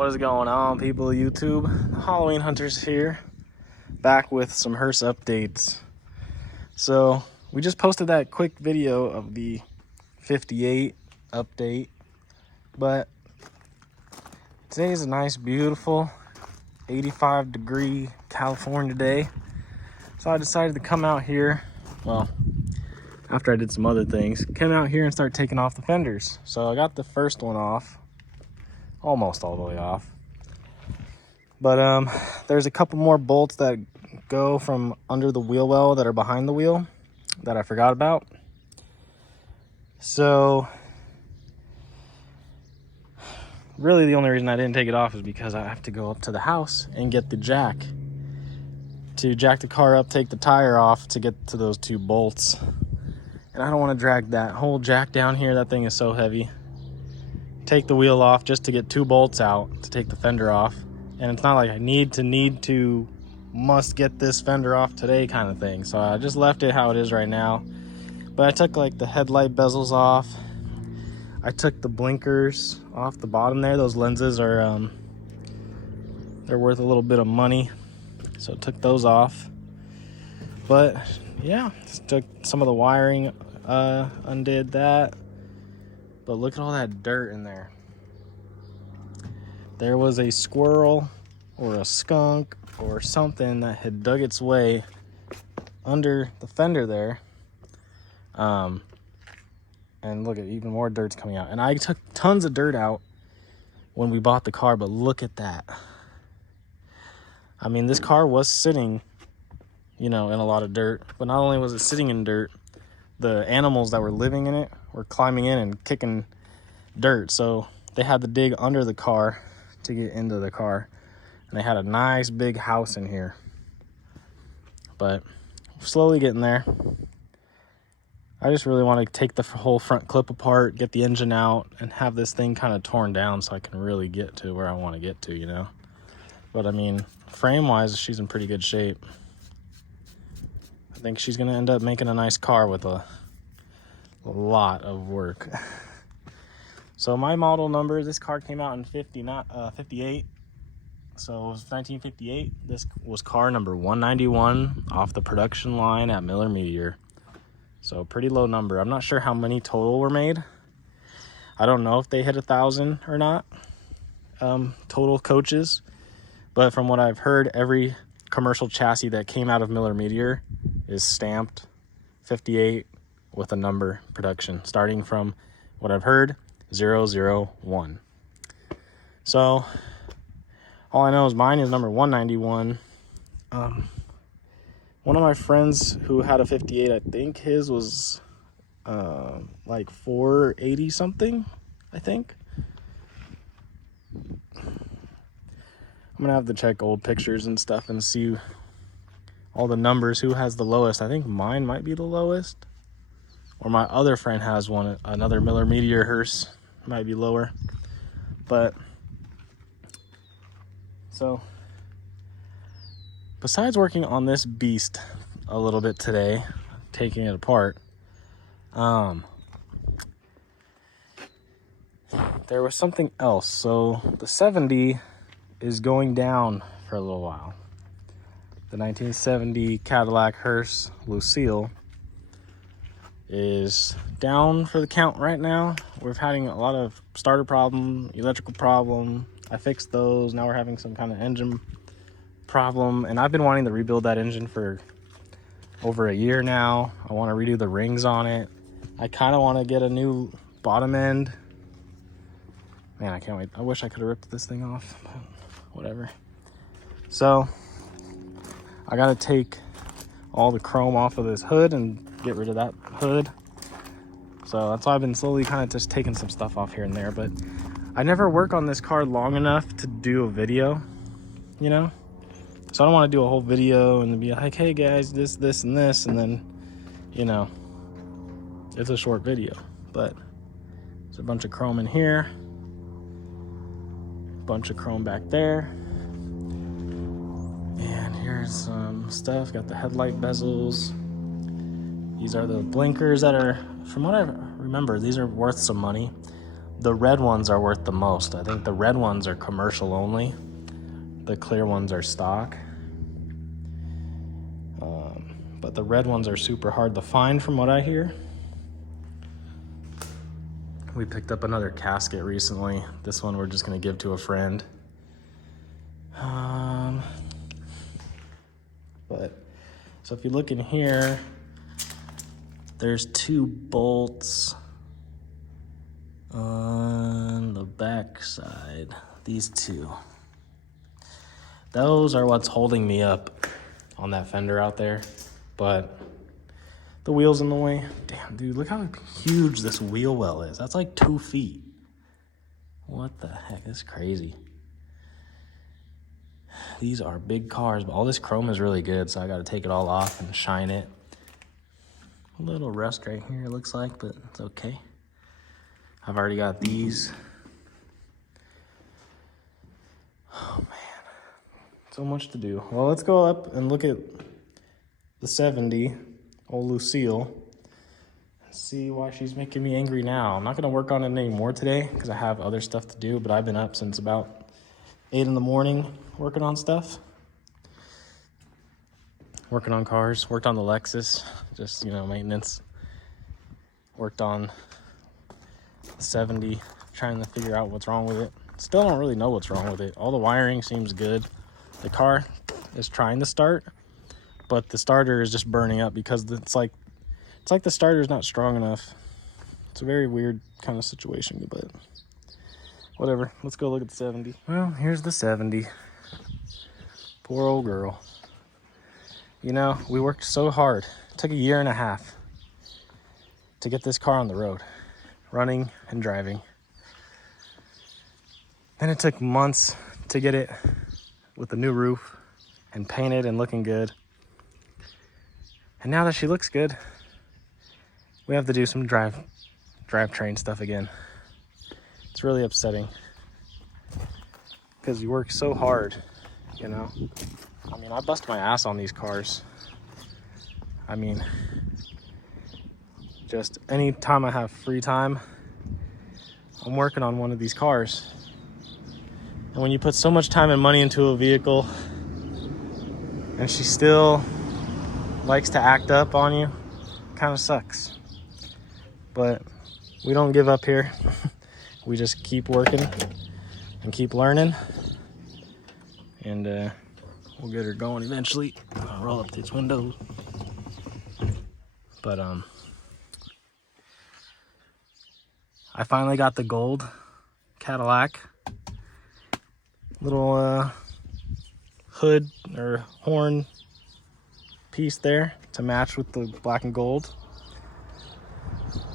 What is going on, people of YouTube? Halloween Hunters here, back with some hearse updates. So we just posted that quick video of the 58 update, but today is a nice, beautiful 85-degree California day. So I decided to come out here, well, after I did some other things, come out here and start taking off the fenders. So I got the first one off, almost all the way off. But there's a couple more bolts that go from under the wheel well that are behind the wheel that I forgot about. So really the only reason I didn't take it off is because I have to go up to the house and get the jack to jack the car up, take the tire off to get to those two bolts. And I don't want to drag that whole jack down here. That thing is so heavy. Take the wheel off just to get two bolts out to take the fender off. And it's not like I must get this fender off today kind of thing. So I just left it how it is right now. But I took like the headlight bezels off. I took the blinkers off the bottom there. Those lenses are they're worth a little bit of money. So I took those off. But yeah, just took some of the wiring, undid that. But look at all that dirt in there. There was a squirrel or a skunk or something that had dug its way under the fender there. And look at even more dirt's coming out. And I took tons of dirt out when we bought the car, but look at that. I mean, this car was sitting, in a lot of dirt, but not only was it sitting in dirt, the animals that were living in it were climbing in and kicking dirt. So they had to dig under the car to get into the car. And they had a nice big house in here. But slowly getting there. I just really want to take the whole front clip apart, get the engine out, and have this thing kind of torn down so I can really get to where I want to get to, But I mean, frame-wise, she's in pretty good shape. I think she's going to end up making a nice car with a lot of work. So my model number, this car came out in 58. So it was 1958. This was car number 191 off the production line at Miller Meteor. So pretty low number. I'm not sure how many total were made. I don't know if they hit 1,000 or not, total coaches. But from what I've heard, every commercial chassis that came out of Miller Meteor is stamped 58 with a number production, starting from what I've heard, 001. So all I know is mine is number 191. One of my friends who had a 58, I think his was like 480 something, I think. I'm gonna have to check old pictures and stuff and see all the numbers, who has the lowest. I think mine might be the lowest, or my other friend has one, another Miller Meteor hearse, might be lower. But so besides working on this beast a little bit today, taking it apart, there was something else. So the 70 is going down for a little while. The 1970 Cadillac hearse Lucile is down for the count right now. We're having a lot of starter problem, electrical problem. I fixed those. Now we're having some kind of engine problem, and I've been wanting to rebuild that engine for over a year now. I want to redo the rings on it. I kind of want to get a new bottom end. Man, I can't wait. I wish I could have ripped this thing off, but whatever. So I gotta take all the chrome off of this hood and get rid of that hood. So that's why I've been slowly kind of just taking some stuff off here and there, but I never work on this car long enough to do a video, So I don't want to do a whole video and be like, hey guys, this, and this, and then, it's a short video. But there's a bunch of chrome in here, bunch of chrome back there, and here's some stuff. Got the headlight bezels. These are the blinkers that are, from what I remember, these are worth some money. the red ones are worth the most. I think the red ones are commercial only. The clear ones are stock. But the red ones are super hard to find from what I hear. We picked up another casket recently. This one we're just gonna give to a friend. But so if you look in here, there's 2 bolts on the back side. These 2. Those are what's holding me up on that fender out there. But the wheel's in the way. Damn, dude, look how huge this wheel well is. That's like 2 feet. What the heck? That's crazy. These are big cars, but all this chrome is really good, so I got to take it all off and shine it. A little rust right here, it looks like, but it's okay. I've already got these. Oh, man. So much to do. Well, let's go up and look at the 70, old Lucile, and see why she's making me angry now. I'm not going to work on it anymore today because I have other stuff to do, but I've been up since about 8 in the morning working on stuff. Working on cars, worked on the Lexus, just, you know, maintenance. Worked on the 70, trying to figure out what's wrong with it. Still don't really know what's wrong with it. All the wiring seems good. The car is trying to start, but the starter is just burning up because it's like the starter is not strong enough. It's a very weird kind of situation, but whatever. Let's go look at the 70. Well, here's the 70. Poor old girl. You know, we worked so hard. It took 1.5 years to get this car on the road, running and driving. Then it took months to get it with the new roof and painted and looking good. And now that she looks good, we have to do some drivetrain stuff again. It's really upsetting because you work so hard, you know. I mean, I bust my ass on these cars. I mean, just any time I have free time, I'm working on one of these cars. And when you put so much time and money into a vehicle and she still likes to act up on you, kind of sucks. But we don't give up here. We just keep working and keep learning, and we'll get her going eventually. I'll roll up these windows. But I finally got the gold Cadillac little hood or horn piece there to match with the black and gold.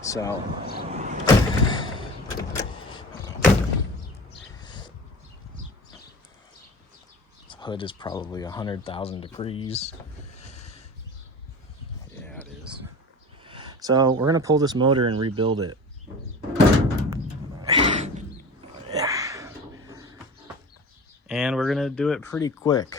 So this hood is probably 100,000 degrees. Yeah, it is. So we're gonna pull this motor and rebuild it. Yeah. And we're gonna do it pretty quick.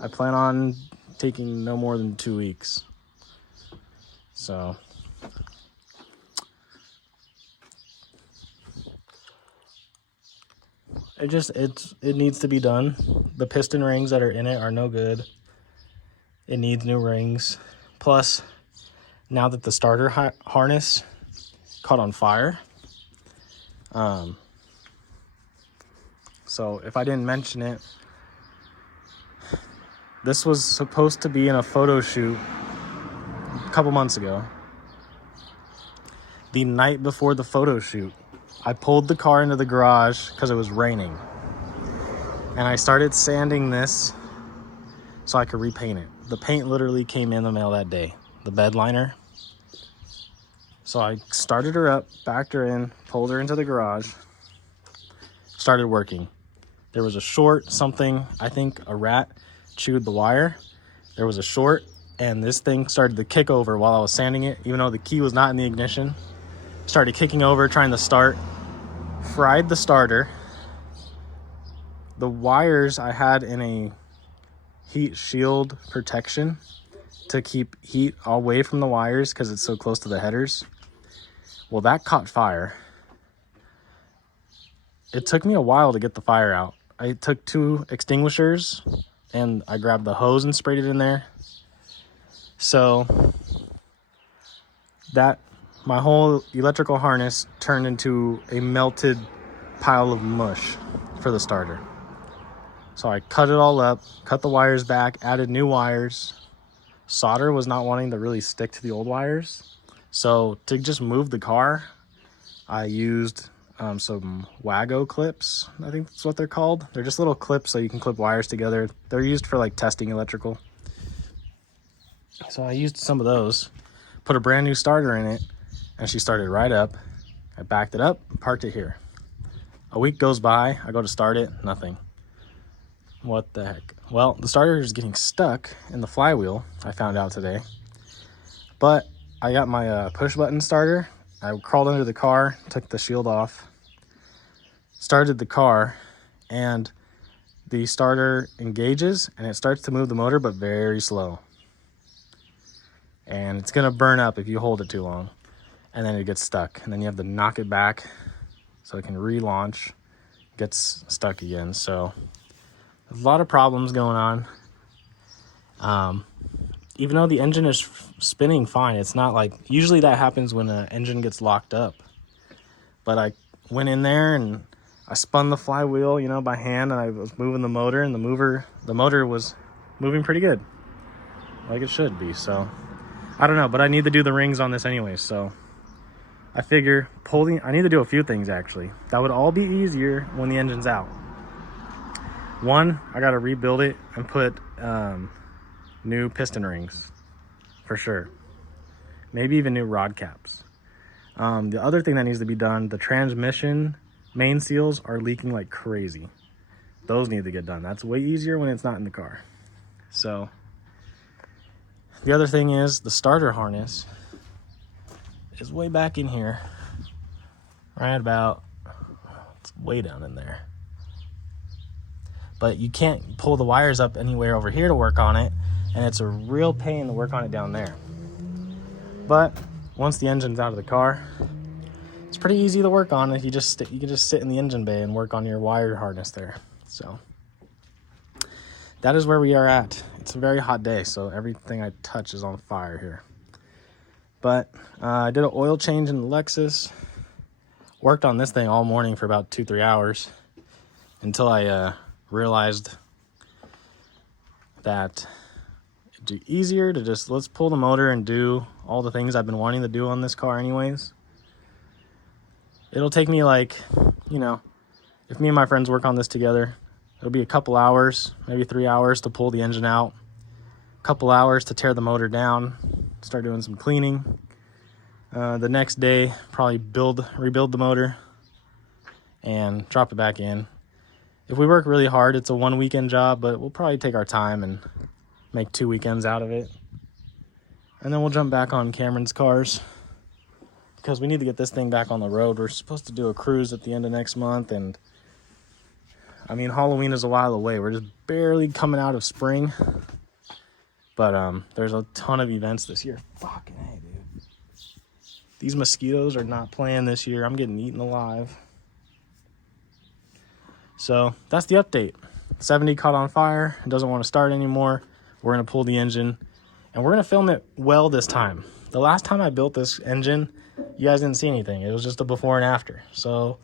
I plan on taking no more than 2 weeks. So it needs to be done. The piston rings that are in it are no good. It needs new rings. Plus, now that the starter harness caught on fire, so if I didn't mention it, this was supposed to be in a photo shoot a couple months ago. The night before the photo shoot, I pulled the car into the garage because it was raining. And I started sanding this so I could repaint it. The paint literally came in the mail that day, the bed liner. So I started her up, backed her in, pulled her into the garage, started working. There was a short, something, I think a rat chewed the wire. There was a short, and this thing started to kick over while I was sanding it, even though the key was not in the ignition. Started kicking over, trying to start. Fried the starter. The wires I had in a heat shield protection to keep heat away from the wires because it's so close to the headers. Well, that caught fire. it took me a while to get the fire out. I took 2 extinguishers and I grabbed the hose and sprayed it in there. So that my whole electrical harness turned into a melted pile of mush for the starter. So I cut it all up, cut the wires back, added new wires. Solder was not wanting to really stick to the old wires. So to just move the car, I used some Wago clips. I think that's what they're called. They're just little clips so you can clip wires together. They're used for like testing electrical. So I used some of those, put a brand new starter in it, and she started right up. I backed it up, parked it here. A week goes by, I go to start it, nothing. What the heck? Well, the starter is getting stuck in the flywheel, I found out today. But I got my push button starter. I crawled under the car, took the shield off, started the car, and the starter engages and it starts to move the motor, but very slow. And it's gonna burn up if you hold it too long. And then it gets stuck. And then you have to knock it back so it can relaunch, gets stuck again. So a lot of problems going on. Even though the engine is spinning fine, it's not like, usually that happens when an engine gets locked up. But I went in there and I spun the flywheel, you know, by hand, and I was moving the motor, and the motor was moving pretty good, like it should be. So I don't know, but I need to do the rings on this anyway. So I figure I need to do a few things actually. That would all be easier when the engine's out. One, I got to rebuild it and put new piston rings for sure. Maybe even new rod caps. The other thing that needs to be done, the transmission main seals are leaking like crazy. Those need to get done. That's way easier when it's not in the car. So the other thing is the starter harness is way back in here. Right about, it's way down in there. But you can't pull the wires up anywhere over here to work on it, and it's a real pain to work on it down there. But once the engine's out of the car, it's pretty easy to work on. If you you can just sit in the engine bay and work on your wire harness there. So that is where we are at. It's a very hot day, so everything I touch is on fire here. But I did an oil change in the Lexus. Worked on this thing all morning for about 2-3 hours until I realized that it'd be easier to just, let's pull the motor and do all the things I've been wanting to do on this car anyways. It'll take me like, you know, if me and my friends work on this together, it'll be a couple hours, maybe 3 hours to pull the engine out, a couple hours to tear the motor down, start doing some cleaning. The next day, probably rebuild the motor and drop it back in. If we work really hard, it's a 1 weekend job, but we'll probably take our time and make 2 weekends out of it. And then we'll jump back on Cameron's cars because we need to get this thing back on the road. We're supposed to do a cruise at the end of next month, and I mean, Halloween is a while away. We're just barely coming out of spring, but there's a ton of events this year. Fucking hey, dude. These mosquitoes are not playing this year. I'm getting eaten alive. So that's the update. 70 caught on fire. It doesn't want to start anymore. We're going to pull the engine, and we're going to film it well this time. The last time I built this engine, you guys didn't see anything. It was just a before and after. So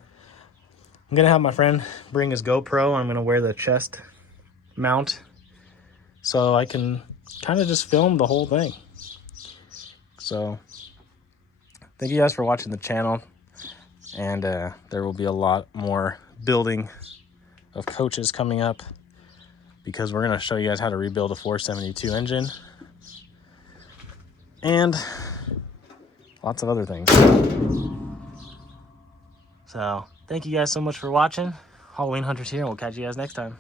I'm going to have my friend bring his GoPro. I'm going to wear the chest mount so I can kind of just film the whole thing. So thank you guys for watching the channel, and there will be a lot more building of coaches coming up because we're going to show you guys how to rebuild a 472 engine and lots of other things. So thank you guys so much for watching. Halloween Hunters here, and we'll catch you guys next time.